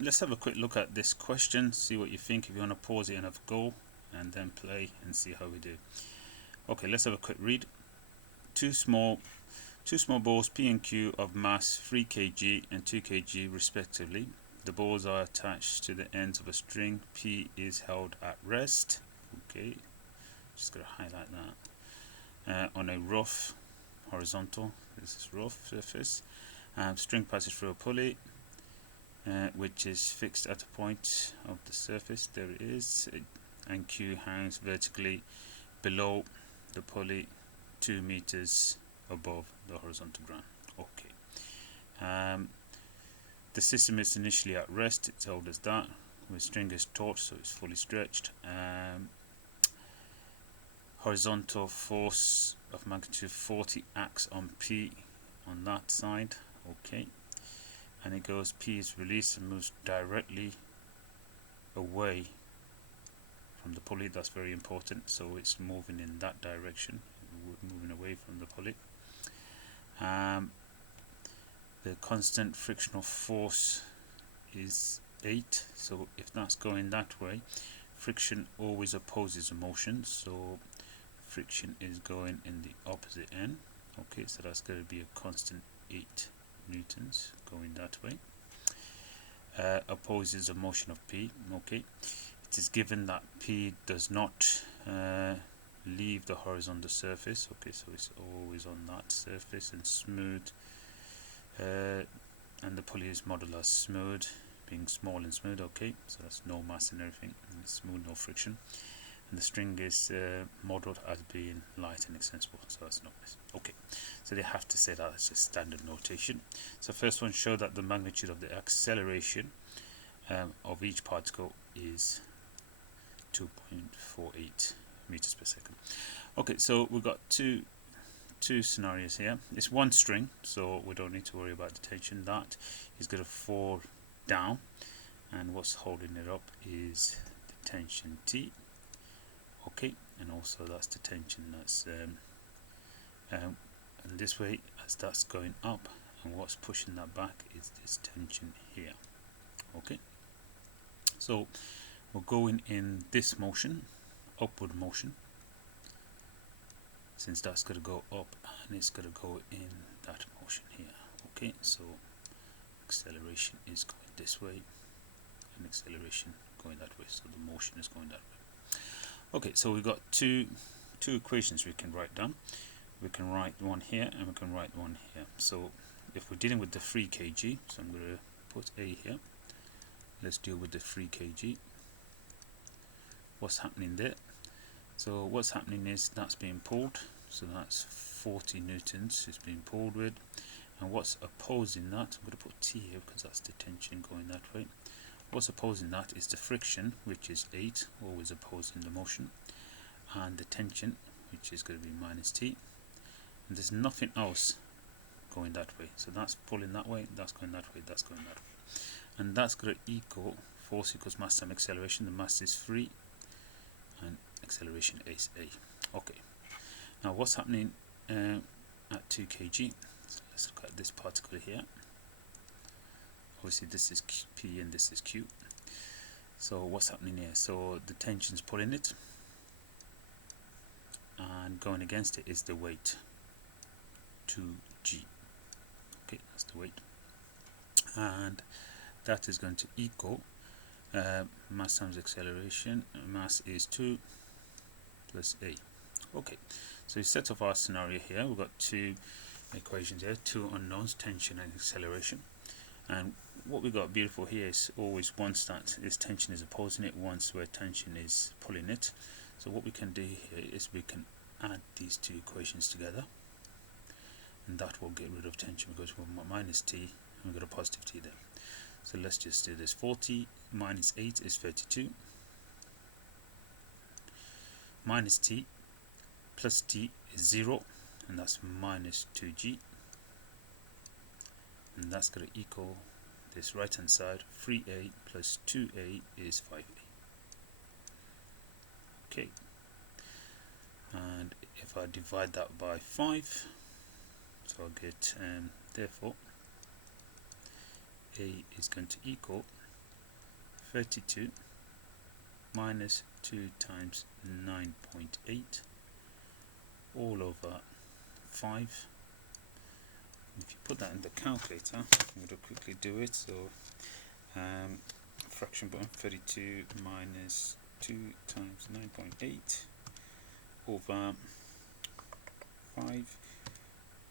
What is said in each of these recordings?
Let's have a quick look at this question, see what you think. If you want to pause it and have a go and then play and see how we do. Okay, let's have a quick read. Two small balls P and Q of mass 3 kg and 2 kg respectively. The balls are attached to the ends of a string. P is held at rest. Okay, just going to highlight that. On a rough horizontal, this is rough surface. String passes through a pulley, which is fixed at a point of the surface. There it is. And Q hangs vertically below the pulley 2 meters above the horizontal ground. Okay. The system is initially at rest. It told us that. The string is taut, so it's fully stretched. Horizontal force of magnitude 40 acts on P on that side. Okay. And it goes, P is released and moves directly away from the pulley. That's very important. So it's moving in that direction, moving away from the pulley. The constant frictional force is 8, so if that's going that way, friction always opposes motion, so friction is going in the opposite end. Okay, so that's going to be a constant 8 newtons going that way. Opposes the motion of P. Okay, it is given that P does not leave the horizontal surface. Okay, so it's always on that surface and smooth. And the pulley is modeled as smooth, being small and smooth. Okay, so that's no mass and everything, and it's smooth, no friction. And the string is modeled as being light and extensible, so that's no mass. Okay, so they have to say that as just standard notation. So first one, show that the magnitude of the acceleration of each particle is 2.48 meters per second. Okay, so we've got two scenarios here. It's one string, so we don't need to worry about the tension. That is going to fall down, and what's holding it up is the tension T. Okay, and also that's the tension that's and this way as that's going up, and what's pushing that back is this tension here. Okay, so we're going in this motion, upward motion, since that's going to go up and it's going to go in that motion here. Okay, so acceleration is going this way and acceleration going that way, so the motion is going that way. Okay, so we've got two equations we can write down. We can write one here and we can write one here. So if we're dealing with the 3 kg, so I'm going to put A here. Let's deal with the 3 kg. What's happening there? So what's happening is that's being pulled, so that's 40 newtons is being pulled with, and what's opposing that, I'm going to put T here because that's the tension going that way. What's opposing that is the friction, which is 8, always opposing the motion, and the tension, which is going to be minus T, and there's nothing else going that way, so that's pulling that way, that's going that way, that's going that way, and that's going to equal force equals mass times acceleration. The mass is 3 and acceleration is A. Okay, now what's happening at 2 kg? So let's look at this particle here. Obviously this is P and this is Q. So what's happening here? So the tension's pulling it, and going against it is the weight, 2g. Okay, that's the weight, and that is going to equal mass times acceleration. Mass is 2 plus A. Okay, so we set off our scenario here. We've got two equations here, two unknowns, tension and acceleration. And what we got beautiful here is always once that this tension is opposing it, once where tension is pulling it. So what we can do here is we can add these two equations together, and that will get rid of tension because we've got minus T and we've got a positive T there. So let's just do this. 40 minus 8 is 32. Minus T plus T is 0, and that's minus 2g. And that's going to equal this right hand side, 3a plus 2a is 5a. Okay, and if I divide that by 5, so I'll get therefore A is going to equal 32 minus 2 times 9.8 all over 5. If you put that in the calculator, I'm going to quickly do it. So fraction button, 32 minus 2 times 9.8 over 5,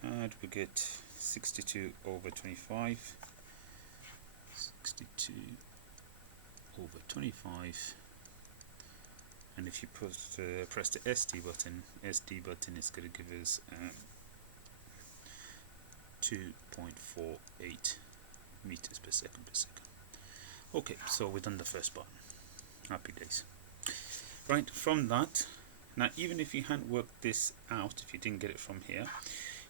and we get 62 over 25. 62 over 25, and if you press the SD button is going to give us 2.48 meters per second. Okay, so we've done the first part. Happy days. Right, from that, now even if you hadn't worked this out, if you didn't get it from here,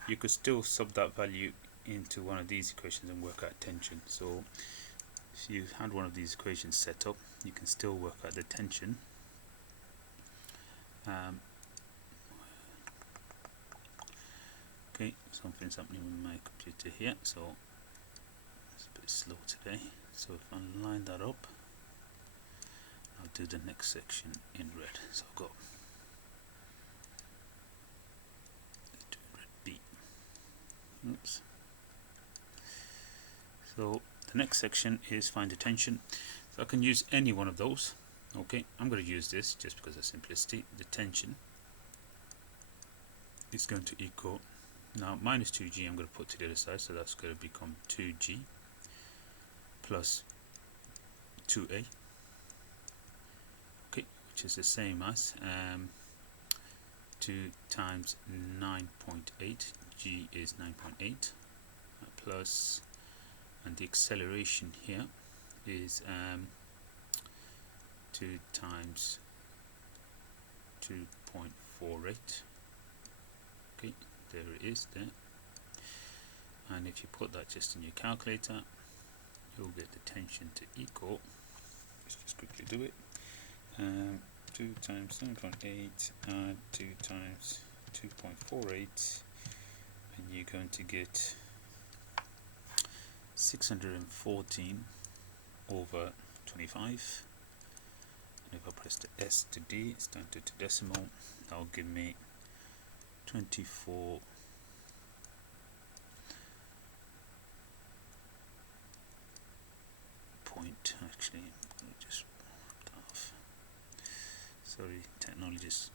you could still sub that value into one of these equations and work out tension. So if you had one of these equations set up, you can still work out the tension. Okay, something's happening with my computer here, so it's a bit slow today. So if I line that up, I'll do the next section in red. So I'll go do red B. Oops. So the next section is find the tension. So I can use any one of those. Okay, I'm going to use this just because of simplicity. The tension is going to equal, now minus 2g I'm going to put to the other side, so that's going to become 2g plus 2a, okay, which is the same as 2 times 9.8, g is 9.8, plus, and the acceleration here is 2 times 2.48. Okay, there it is there. And if you put that just in your calculator, you'll get the tension to equal, let's just quickly do it, 2 times 7.8 and 2 times 2.48, and you're going to get 614 over 25. And if I press the S to D, it's down to decimal, that'll give me 24 point, actually, let me just mark that off. Sorry, technology is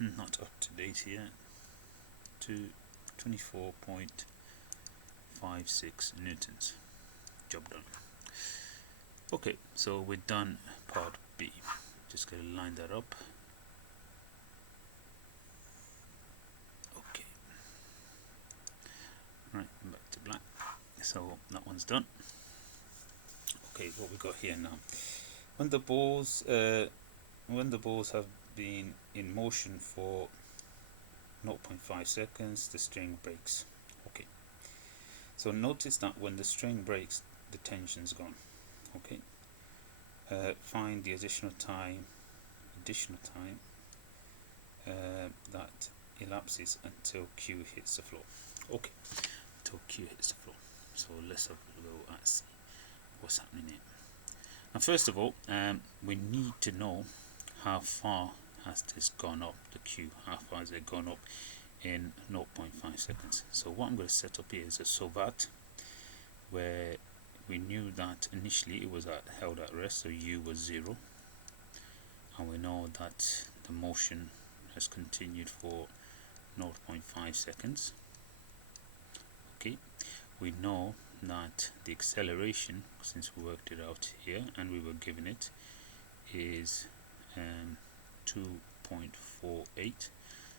not up to date here. To 24.56 newtons. Job done. Okay, so we're done part B. Just going to line that up. Okay. Right, back to black. So that one's done. Okay, what we got here now? When the balls have been in motion for 0.5 seconds, the string breaks. Okay. So notice that when the string breaks, the tension's gone. Okay. Find the additional time that elapses until Q hits the floor. Okay, until Q hits the floor. So let's have a go and see what's happening here. Now, first of all, we need to know how far has this gone up, the Q, how far has it gone up in 0.5 seconds. So what I'm going to set up here is a SOVAT, where we knew that initially it was held at rest, so U was 0, and we know that the motion has continued for 0.5 seconds. Okay, we know that the acceleration, since we worked it out here and we were given it, is 2.48.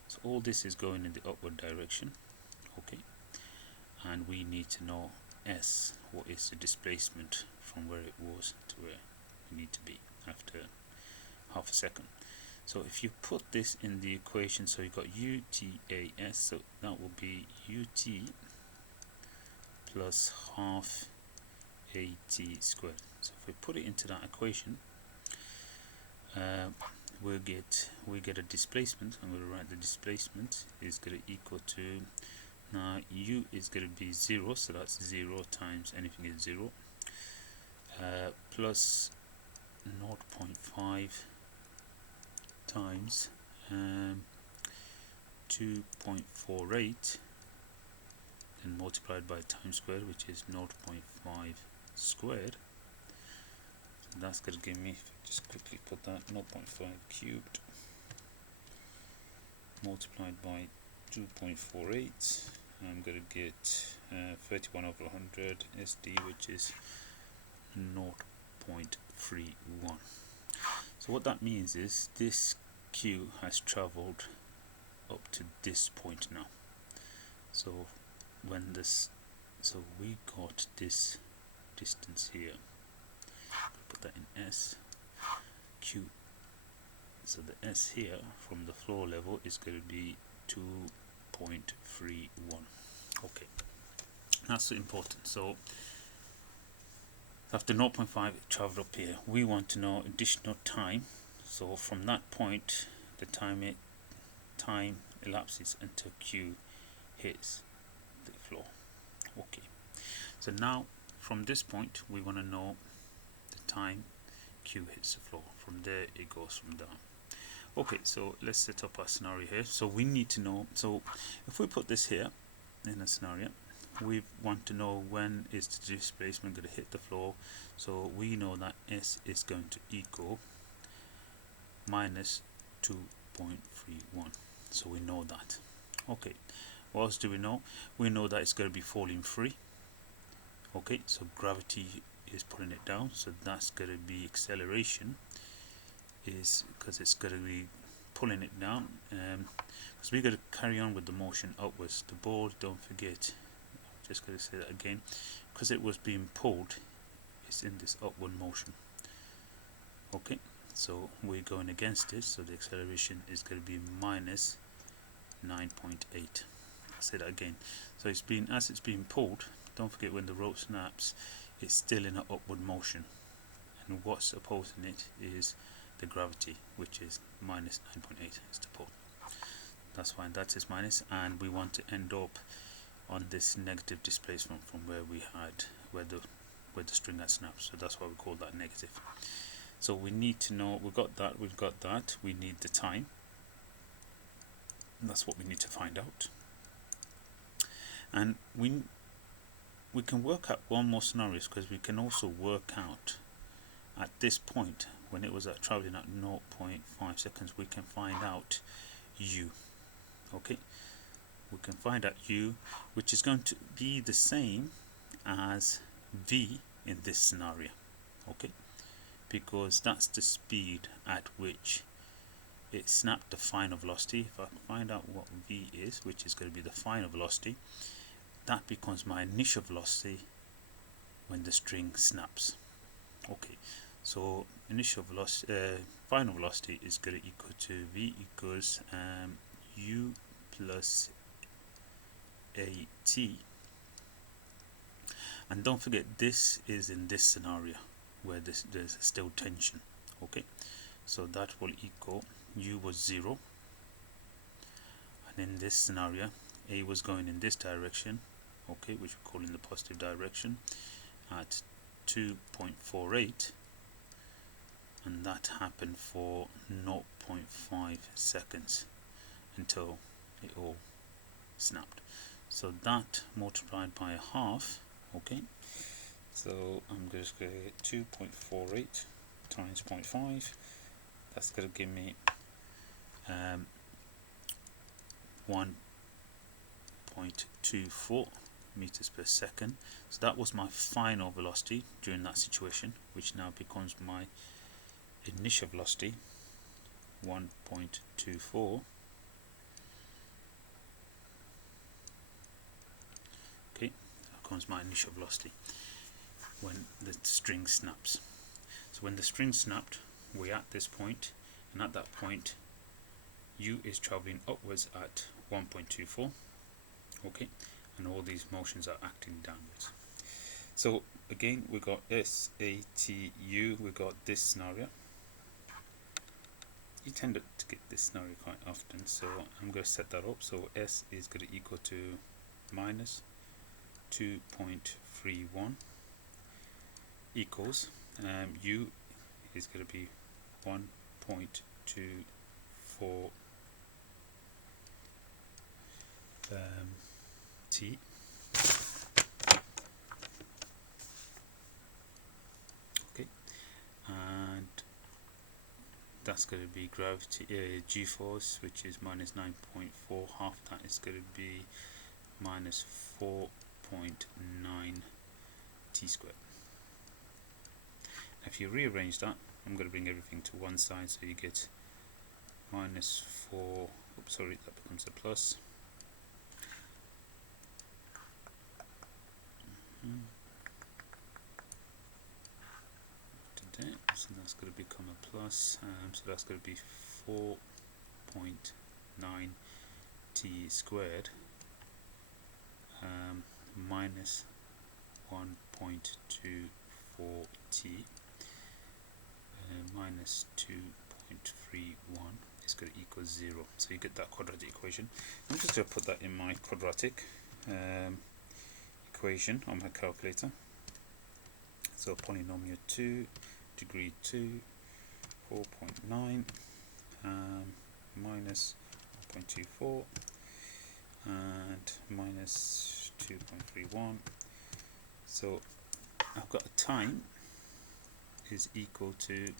So all this is going in the upward direction. Okay, and we need to know S, what is the displacement from where it was to where we need to be after half a second. So if you put this in the equation, so you've got UTAS, so that will be UT plus half AT squared. So if we put it into that equation, we get a displacement. I'm going to write the displacement is going to equal to, now U is going to be 0, so that's 0 times anything is 0, plus 0.5 times 2.48, then multiplied by time squared, which is 0.5 squared. So that's going to give me, just quickly put that, 0.5 cubed multiplied by 2.48. I'm going to get 31 over 100 SD, which is 0.31. So what that means is this Q has traveled up to this point now. So when this, so we got this distance here, put that in S, Q, so the S here from the floor level is going to be 2.31. okay, that's important. So after 0.5 it traveled up here, we want to know additional time. So from that point, the time elapses until Q hits the floor. Okay, so now from this point we want to know the time Q hits the floor. From there it goes from down. Okay, so let's set up our scenario here. So we need to know, so if we put this here in a scenario, we want to know when is the displacement going to hit the floor. So we know that S is going to equal minus 2.31. So we know that. Okay, what else do we know? We know that it's going to be falling free. Okay, so gravity is pulling it down, so that's going to be acceleration, is because it's going to be pulling it down, because we're going to carry on with the motion upwards. The ball, don't forget, I'm just going to say that again, because it was being pulled, it's in this upward motion. Okay, so we're going against it, so the acceleration is going to be minus 9.8. I'll say that again. So it's been, as it's being pulled, don't forget when the rope snaps, it's still in an upward motion, and what's opposing it is the gravity, which is minus 9.8 is the pull. That's fine, that is minus, and we want to end up on this negative displacement from where we had, where the string had snapped, so that's why we call that negative. So we need to know, we've got that, we need the time, and that's what we need to find out. And we can work out one more scenario, because we can also work out at this point, when it was traveling at 0.5 seconds, we can find out U. Okay, we can find out U, which is going to be the same as V in this scenario. Okay, because that's the speed at which it snapped the final velocity. If I can find out what V is, which is going to be the final velocity, that becomes my initial velocity when the string snaps. Okay, so initial velocity, final velocity is going to equal to V equals U plus AT. And don't forget, this is in this scenario where there's still tension. Okay, so that will equal, U was 0, and in this scenario A was going in this direction, okay, which we call in the positive direction, at 2.48, and that happened for 0.5 seconds until it all snapped. So that multiplied by a half, okay, so I'm just going to get 2.48 times 0.5, that's going to give me 1.24 meters per second. So that was my final velocity during that situation, which now becomes my initial velocity, 1.24. Okay, that becomes my initial velocity when the string snaps. So when the string snapped, we're at this point, and at that point U is traveling upwards at 1.24. okay, and all these motions are acting downwards. So again, we got SATU, we got this scenario. You tend to get this scenario quite often, so I'm going to set that up. So S is going to equal to minus 2.31 equals, u is going to be 1.24 t. Okay, and that's going to be gravity g-force, which is minus 9.4. Half that is going to be minus 4.9 t squared. If you rearrange that, I'm going to bring everything to one side, so you get minus 4, oops, sorry, that becomes a plus. So that's going to become a plus, so that's going to be 4.9 t squared minus 1.24 t minus 2.31 is going to equal 0. So you get that quadratic equation. I'm just going to put that in my quadratic equation on my calculator. So polynomial 2, degree 2, 4.9 minus 1.24 and minus 2.31. So I've got a time is equal to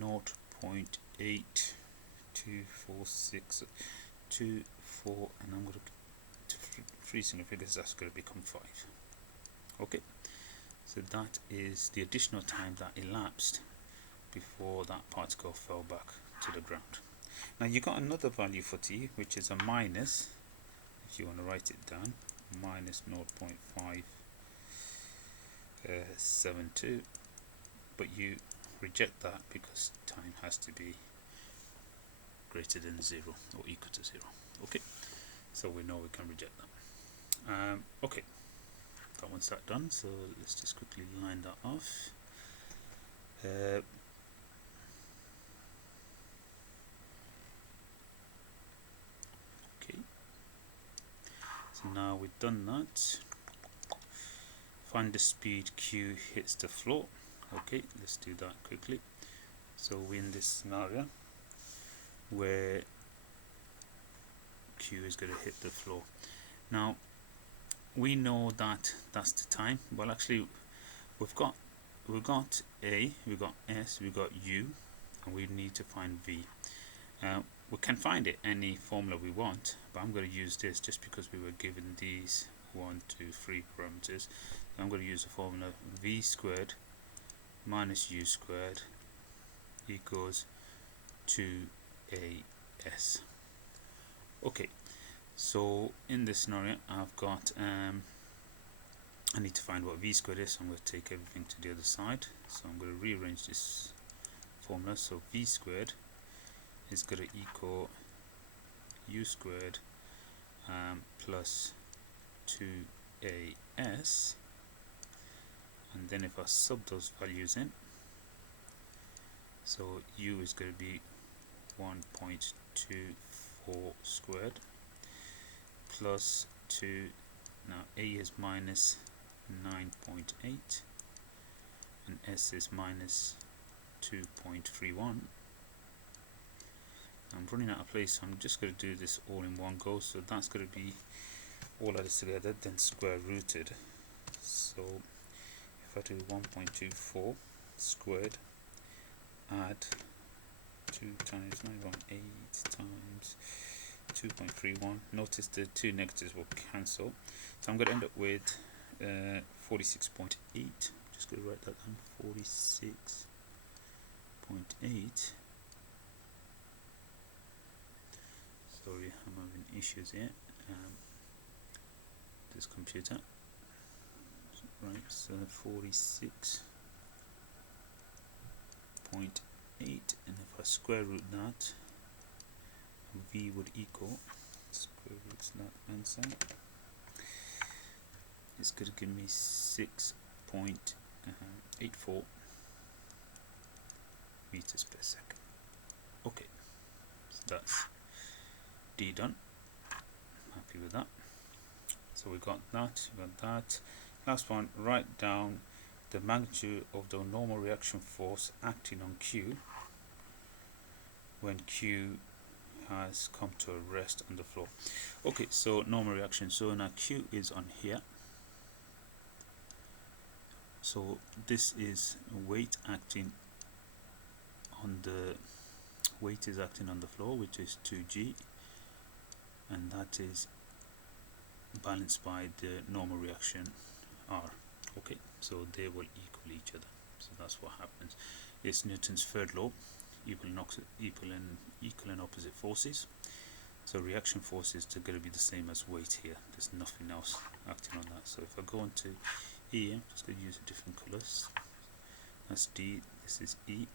0.824624, and I'm going to three single figures, that's going to become 5. Okay, so that is the additional time that elapsed before that particle fell back to the ground. Now you got another value for t, which is a minus, if you want to write it down, minus 0.572, but you reject that because time has to be greater than 0 or equal to 0. Okay, so we know we can reject that. Okay, that one's that done, so let's just quickly line that off. Okay, so now we've done that. Find the speed q hits the floor. Okay, let's do that quickly. So we're in this scenario where q is going to hit the floor. Now we know that that's the time. Well, actually we've got a, we've got s, we've got u, and we need to find v. We can find it any formula we want, but I'm going to use this just because we were given these 1, 2, 3 parameters. I'm going to use the formula v squared minus u squared equals 2as. Okay, so in this scenario I've got I need to find what v squared is, so I'm going to take everything to the other side. So I'm going to rearrange this formula. So v squared is going to equal u squared plus 2as, and then if I sub those values in, so u is going to be 1.24 squared plus 2, now a is minus 9.8 and s is minus 2.31. I'm running out of place, so I'm just going to do this all in one go. So that's going to be all added together, then square rooted. So if I do 1.24 squared, add 2 times 9.8 times 2.31. Notice the two negatives will cancel. So I'm going to end up with 46.8. Just going to write that down, 46.8. Sorry, I'm having issues here. This computer. Right, so 46.8, and if I square root that, v would equal, square root that answer, it's going to give me 6.84 meters per second. Okay, so that's D done. Happy with that. So we got that, last one, write down the magnitude of the normal reaction force acting on Q when Q has come to a rest on the floor. Okay, so normal reaction. So now Q is on here. So this is weight acting on the floor, which is 2g, and that is balanced by the normal reaction R. Okay, so they will equal each other. So that's what happens. It's Newton's third law, equal and opposite forces. So reaction forces are going to be the same as weight here. There's nothing else acting on that. So if I go into E, I'm just going to use different colours. That's D, this is E.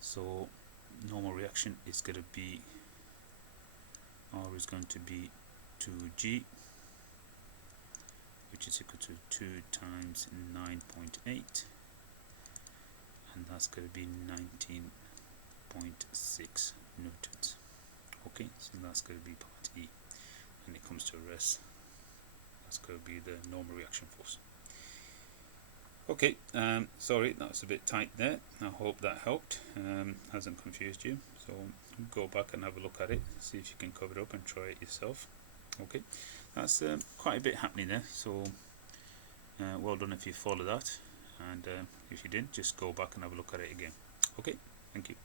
So normal reaction is going to be, R is going to be 2G, which is equal to 2 times 9.8, and that's going to be 19.6 newtons. Okay, so that's going to be part E. When it comes to rest, that's going to be the normal reaction force. Okay, sorry, that was a bit tight there. I hope that helped, hasn't confused you. So go back and have a look at it, see if you can cover it up and try it yourself. Okay, that's quite a bit happening there, so well done if you follow that, and if you didn't, just go back and have a look at it again. Okay, thank you.